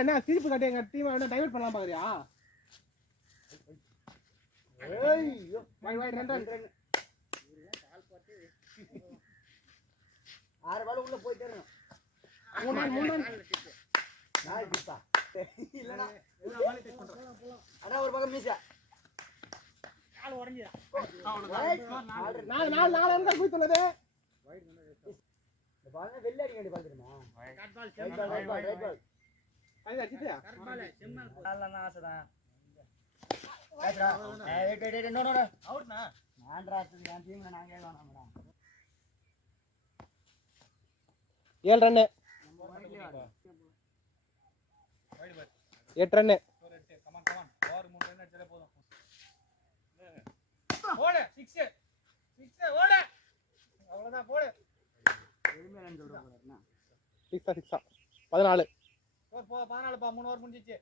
என்ன சீப்பு கட்டி எங்க டீம் டைவர்ட் பண்ணலாம் பாக்குறியா? ஆறு பால் உள்ள போயிட்டே இருக்கணும். அண்ணா ஒரு பக்கம் மீசா ஏழு ரன்னு 8 ரன்னு ஓடு 6 ஓடு அவ்வளவுதான் போடு 14 போ 14 பா 3 ஓவர் முடிஞ்சிச்சு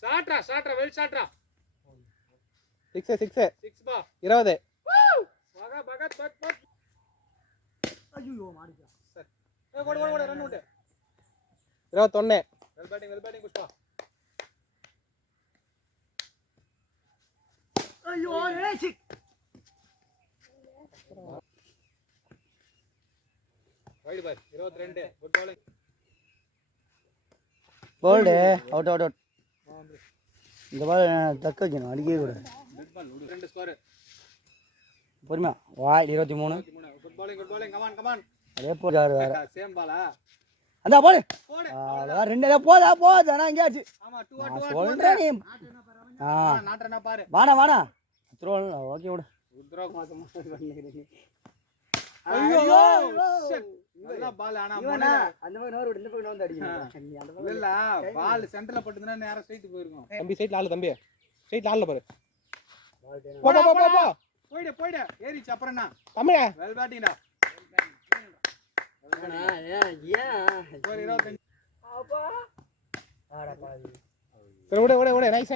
ஷாட்ரா வெல் ஷாட்ரா 6 பா 20 பகத் பட் ஐயோ மாடிச்சா சரி ஓடு run out 21 well batting Pushpa ஐயோ ரேசி wide ball 22 good bowling bowled out இந்த பால் தக்க வைக்கணும் அடிக்கவே கூடாது குட் பால் 2 ஸ்கோர் பொறுமையா வாய் 23 குட் bowling கமான் அதே போறாரு வேற சேம் பாலா அந்த போடு அவ்வளவுதான் ரெண்டே போதா انا எங்கயாச்சு ஆமா 2 சொல்றேன் நீ நாட்டறனா பாரு வாடா த்ரோ ஓகே விடு உத்ரா மாசமா ஐயோ நல்ல பால் ஆனா இவனா அந்த பக்கம் நோர் இந்த பக்கம் வந்து அடிக்கணும் நீ அந்த பக்கம் இல்ல பால் சென்டர்ல பட்டுதுனா நேரா ஸ்ட்ரைட் போயிருக்கும் தம்பி சைடுல ஆளு தம்பி சைடுல ஆளு பாரு போ போய்டு ஏறிச்சு அப்புறம் என்ன தமிழ வெல் பேட்டிங்டா ஒரு 25 அப்பா ஆடா பாவி சரி ஓடு நைஸ்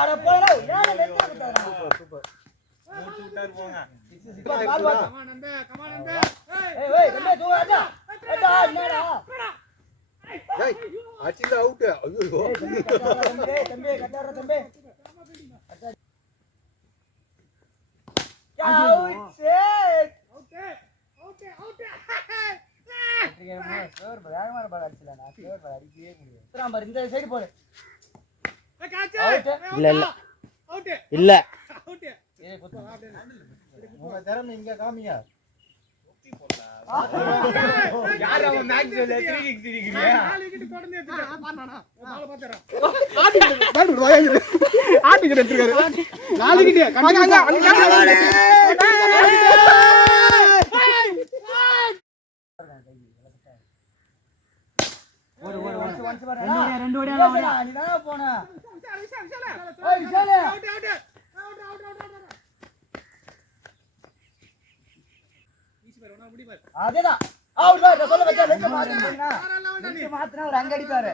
ஆடா போடா யார வெட்ட விட்டாரா சூப்பர் மூச்சு விட்டார் போங்க கமான் அன்பே ஏய் தம்பி தூடா என்னடா டேய் அச்சில அவுட் ஐயோ தம்பி கட்டாரா தம்பி அவுட் சேர் வேகமான பால் அடிச்சல நான் சேர் பால் அடிக்கவே முடியாது சரி பாரு இந்த சைடு போடு இல்ல அவுட் ஏய் குத்து உங்க திறமை இங்க காமிங்க யார் அவன் மேட்ச் சொல்ல 3 கிக் திரிக்கிறியா நாலு விக்கெட் தொடர்ந்து எடுத்துட்டான் பாருடா பால் பாத்துறேன் ஆட்டிக்கிட்டு எடுத்துறாரு 4 விக்கெட் ரெண்டு ஓடியா நீ தான் போன ஏய் விசால அவுட் ஈஸ் பேர் ஒண்ணா முடி பார் அதேதான் அவுட் தான் சொல்ல வச்சா லெக் மாத்துனா ஒரு அங்க அடிப்பாரு